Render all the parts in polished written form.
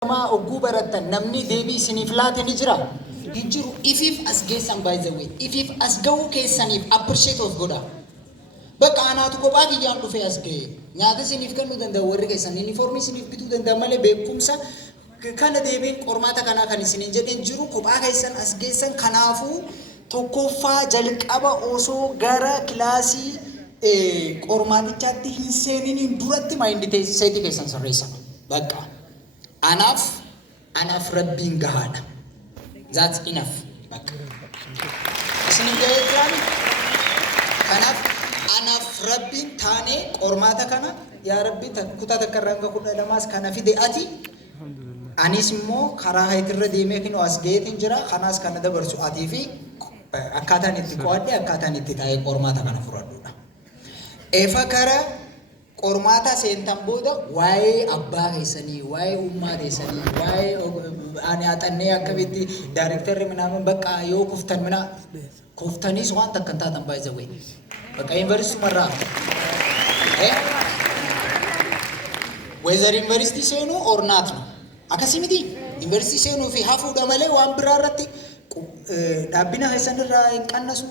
Ma oguu baratan namni deebii isiniif laate ni jira. Hinjiru if as geessan by the way. If as ga'uu keessaniif appreciate of godha. Bakka anaatu kophaa kiyyaan dhufee as ga'e. Nyaata isiniif kennuu danda'a warri keessan uniformii isiniif bituu danda'a malee beekumsa kana deebiin qormaata kanaa kan isiniin jedheen jiru kophaa keessan as geessan kanaafuu tokkoffaa jalqaba osoo gara kilaasii qormaatichaatti hin seeniniin duratti maayindii seetii keessan sirreessan. Bakka anaaf rabbiin gahaadha. That's enough. Bakka isiniin ga'ee jiraan kanaaf anaaf rabbiin taanee qormaata kana yaa rabbii kutaa takka irraa hanga 12 kana fide ati anis immoo karaa haytirra deemee kinoo as ga'eetiin jira kanaas kana dabarsu atii fi akkaataan itti qo'adde akkaataan itti taa'ee qormaata kana furadhuudha. Efa kara qormaata seentan booda waa'ee abbaa keessanii waa'ee ummaa keessanii waa'ee ani haxannee akkamitti daarektarri minaamin bakka yoo kuftan mina kuftaniis waan takkan taatan by the way bakka yuunivarsiitii marraa whether yuunivarsiitii seenuu or not no akkasii miti yuunivarsiitii seenuu fi hafuudha malee waan biraa irratti dhaabbina keessanirraa hin qannasu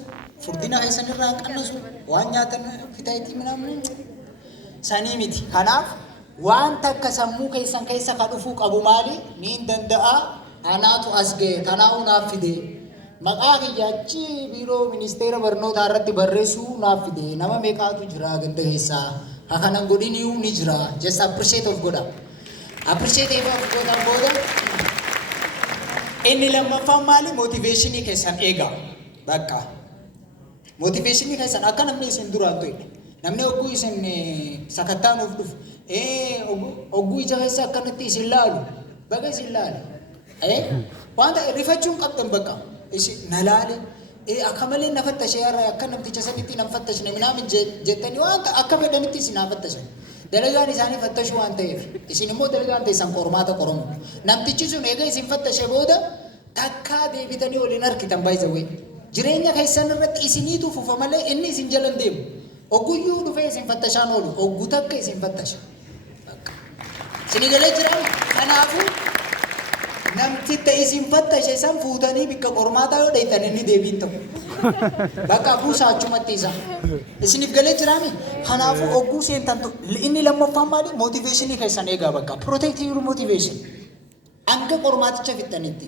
furdina keessanirraa hin qannasu waan nyaatan fitaayitii minaamin sanii miti. Kanaaf waan takka sammuu keessan keessa ka dhufuu qabu maali ni danda'a anaatu as ga'e kanaa'uu naaf fide maqaa kiyyachi biiroo ministeera barnootaa irratti barreessuu naaf fide nama meeqaatu jira ganda keessaa hakanan godhiniyyuu ni jira just appreciate of godha appreciate of godha booda inni lammaffaan maali motivationii keessan eega bakka motivationii keessan akka namni isin duraan to'edha. Namni oguu isin sakattaan of dhufu oguu ija keessa akkanatti isin laalu baga isin laale wanta rifachuun qabdan bakka isin na laale akka malee na fattashe irraa akka namticha sanitti na fattashne minaamin jettanii wanta akka fedhanitti isin na fattashan dalagaan isaanii fattashu waan ta'eef isin immoo dalagaan teessan qormaata qoramu namtichi sun eega isin fattashe booda takkaa deebitanii waliin harkitan by the way jireenya keessan irratti isiniitu fufa malee inni isin jalan deemu. Oguyyuu dhufee isin fattashaan oolu oguu takka isin fattasha. Sinigalee jiraan kanaafuu namticha isin fattashe san fuutanii bikka qormaataa yoo dheeytan inni deebiin ta'u. Bakka buusaa achumatti isa. Isiniif galee jiraami kanaafuu oguu seentan inni lammaffaan maali motivationii keessan eegaa bakka protect your motivation. Hanga qormaaticha fixxanitti.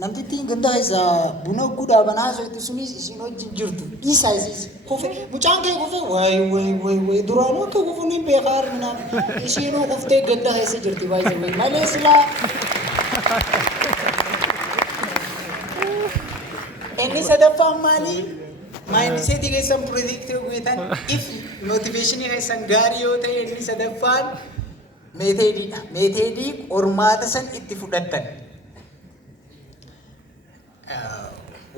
Namtitti ganda isa buna guddaa banaa sooti sunis isin wajjin jirtu isa kufe mucaan kee kufe way duraanuu akka kufu ni beekaar minaan isinuu kuftee ganda isa jirti baay'ee way malee silaa inni sadaffaan maali maayindiseetii keessan pirojektii hojjetan if motivationii keessan gaarii yoo ta'e inni sadaffaan meeteediidha. Meeteedii qormaata san itti fudhattan.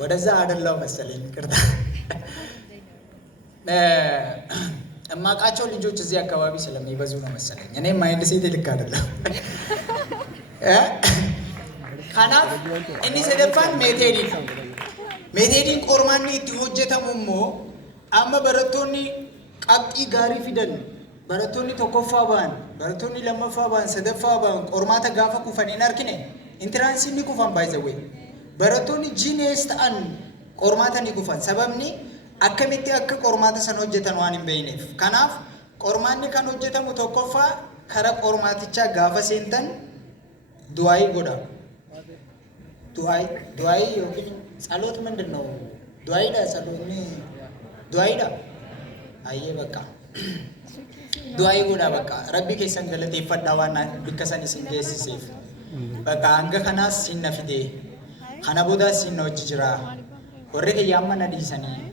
ወደዛ አይደለም መሰለኝ ቅርታ እማቃቸው ልጆች እዚህ አካባቢ ስለሚበዙ ነው መሰለኝ እኔ ማይንድ ሴት ልክ አይደለም ካናፍ እኒ ሰደፋን ሜቴዲን ቆርማኒ ትሆጀተሙሞ አመ በረቶኒ ቀብጢ ጋሪ ፊደል በረቶኒ ተኮፋ ባን በረቶኒ ለመፋ ባን ሰደፋ ባን ቆርማታ ጋፋ ኩፈኔን አርኪኔ ኢንትራንሲኒ ኩፋን ባይዘዌ Barattoonni jinees ta'an qormaata ni gufan sababni akkamitti akka qormaata san hojjetan waan hin beekneef kanaaf qormaanni kan hojjetamu tokkoffaa kara qormaatichaa gaafa seentan du'aayii godha du'aayii yookiin ጸሎት ምንድን ነው du'aayiidha ጸሎonni du'aayiidha ayyee bakka du'aayii godha bakka rabbi keessan galateeffadhaa waan bikka san isin geessiseef bakka hanga kanaas sin na fidee Kana boda sin hojii jira. Warri kiyyaamma na dhiisanii.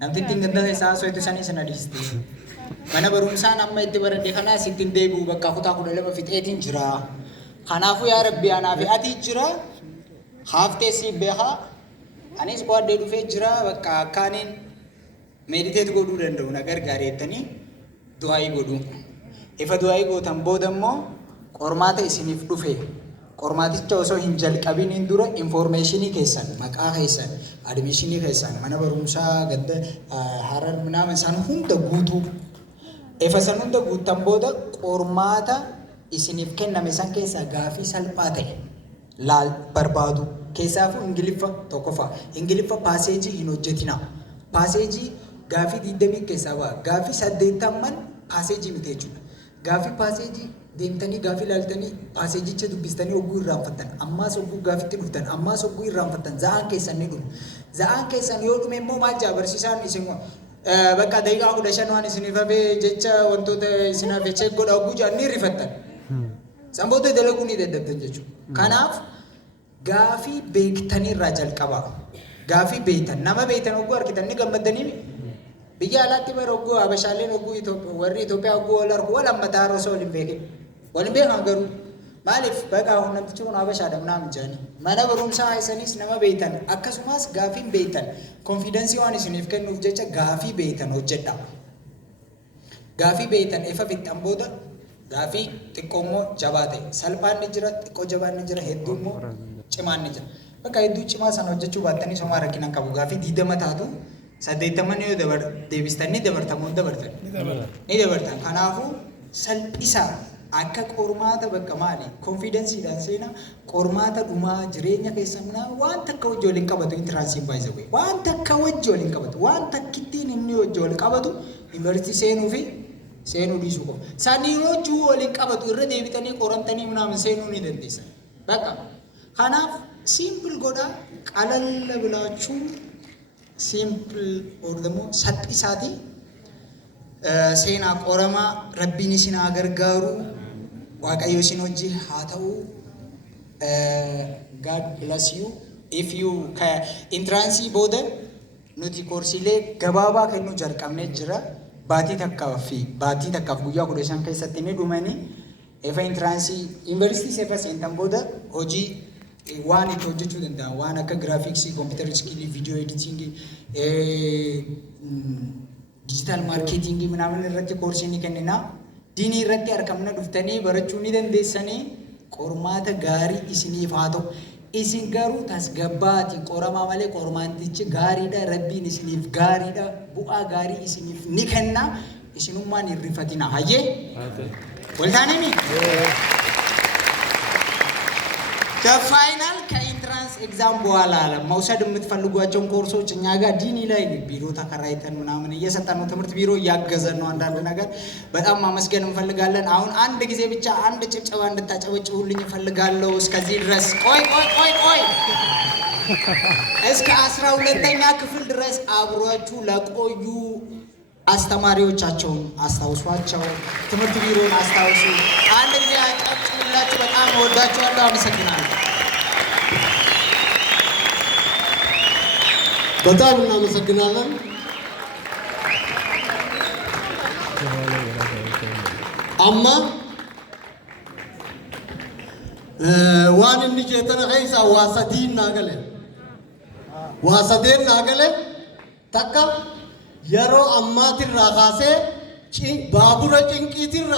Namtitti ganda isaa soitu sanii sana dhiisti. Mana barumsaan amma itti baradhe kanaas ittiin deebi'u bakka kutaa 12 fixeetiin jira. Kanaafuu yaa Rabbi anaa fi ati jira. Haaftee si beeka. Anis boodee dhufee jira bakka akkaaniin mediteet godhuu danda'u na gargaareettanii du'aayii godhu. Ifa du'aayii gootan booda immoo qormaata isiniif dhufe. Qormaaticha osoo hin jalqabin dura informationii keessan maqaa keessan admissionii keessan mana barumsaa gadda harar minaamin san hunda guutuu Efasanunda guutan booda qormaata isiniif kenname san keessaa gaafii salphaa ta'e laal barbaadu. Keessaafu Ingiliffa tokkoffaa. Ingiliffa paaseejii hin hojjetina. Paaseejii gaafii 20 keessaa ba'a. Gaafii 80 paaseejii miti jechuudha. Gaafii paaseejii deemtanii gaafii ilaaltanii paaseejicha dubbistanii ogguu irraanfattan. Ammaas ogguu gaafitti dhuftan. Ammaas ogguu irraanfattan. Za'aan keessan ni dhumu. Za'aan keessan yoo dhume immoo maal jaa barsiisaan isin bakka daqiiqaa 15 waan isiniif hafee jecha wantoota isinaaf jechee godha ogguu jaa ni rifattan. Sanboota dalaguu ni dadhabdan jechuudha. Kanaaf gaafii beektanii irraa jalqabaa. Gaafii beektan nama beektan ogguu argitan ni gammadanii biyya alaatti bara ogguu Habashaaleen ogguu warri Itoophiyaa ogguu wal argu wal ammataa roosoo waliin beekin. Waliin beekan garuu maaliif bakka namtichi kun Habashaadhaaf naam jaani. Mana barumsaa isanis nama beektan akkasumas gaafiin beektan konfidensii waan isiniif kennuuf jecha gaafii beektan hojjedha. Gaafii beektan efa fixxan booda gaafii xiqqoo immoo jabaa ta'e salphaan ni jira xiqqoo jabaan ni jira hedduu immoo cimaan ni jira. Bakka hedduu cimaa sana hojjechuu baattanii somaa rakkinaan qabu gaafii 20 taatu 80 yoo deebistan ni dabartamoo dabartan. Ni dabartan. Kanaafuu salphisaa akka qormaata bakka maali konfidensiidhaan seenaa qormaata dhumaa jireenya keessanaa waan takka wajji waliin qabatu intiraansiin baay'isa bu'e. Waan takka wajji waliin qabatu waan takkittiin inni wajji waliin qabatu yuunivarsiitii seenuu fi seenuu dhiisuu qofa. Sanii hojii waliin qabatu irra deebitanii qoramtanii ምናምን seenuu ni dandeessan. Bakka kanaaf simple godhaa qalalla bilaachuu simple ordamoo salphisaati seenaa qoramaa rabbiin isin haa gargaaru waaqayyo isin wajji haa ta'u. God bless you. If you intraansii booda nuti koorsiilee gabaabaa kennuu jalqabnee jira. Baatii takkaaf guyyaa 15 keessatti ni dhumanii efa intraansii yuunivarsiitii seefa seentan booda hojii waan itti hojjechuu danda'an waan akka giraafiksii, kompiitara iskilii, viidiyoo editingii, digital marketingii ምናምን irratti koorsii ni kennina. Diinii irratti argamna dhuftanii barachuu ni dandeessanii qormaata gaarii isiniif haa ta'u. Isin garuu tasgabbaati qoramaa malee qormaantichi gaariidha rabbiin isiniif gaariidha bu'aa gaarii isiniif ni kenna isinummaan hin rifatina hayyee waltaanimi The final ከኢንትራንስ ኤግዛም በኋላ መውሰድ የምትፈልጓቸውን ኮርሶች እኛ ጋር ዲኒ ላይ ቢሮ ተከራይተን ምናምን እየሰጠን ነው። ትምህርት ቢሮ እያገዘን ነው። አንዳንድ ነገር በጣም ማመስገን እንፈልጋለን። አሁን አንድ ጊዜ ብቻ አንድ ጭብጨባ እንድታጨበጭቡልኝ እፈልጋለሁ። እስከዚህ ድረስ ቆይ እስከ 12ኛ ክፍል ድረስ አብሯችሁ ለቆዩ አስተማሪዎቻቸውን አስታውሷቸው። ትምህርት ቢሮን አስታውሱ። አንድ ጊዜ አጨብጭቡላችሁ። በጣም ወዳችኋለሁ። አመሰግናለሁ። በጣም እናመሰግናለን። አማ ዋን እንጀተነ ኸይሳ ዋሰዲን ናገለ ተካ yeroo ammaatirraa kaasee baabura cinqiitirraa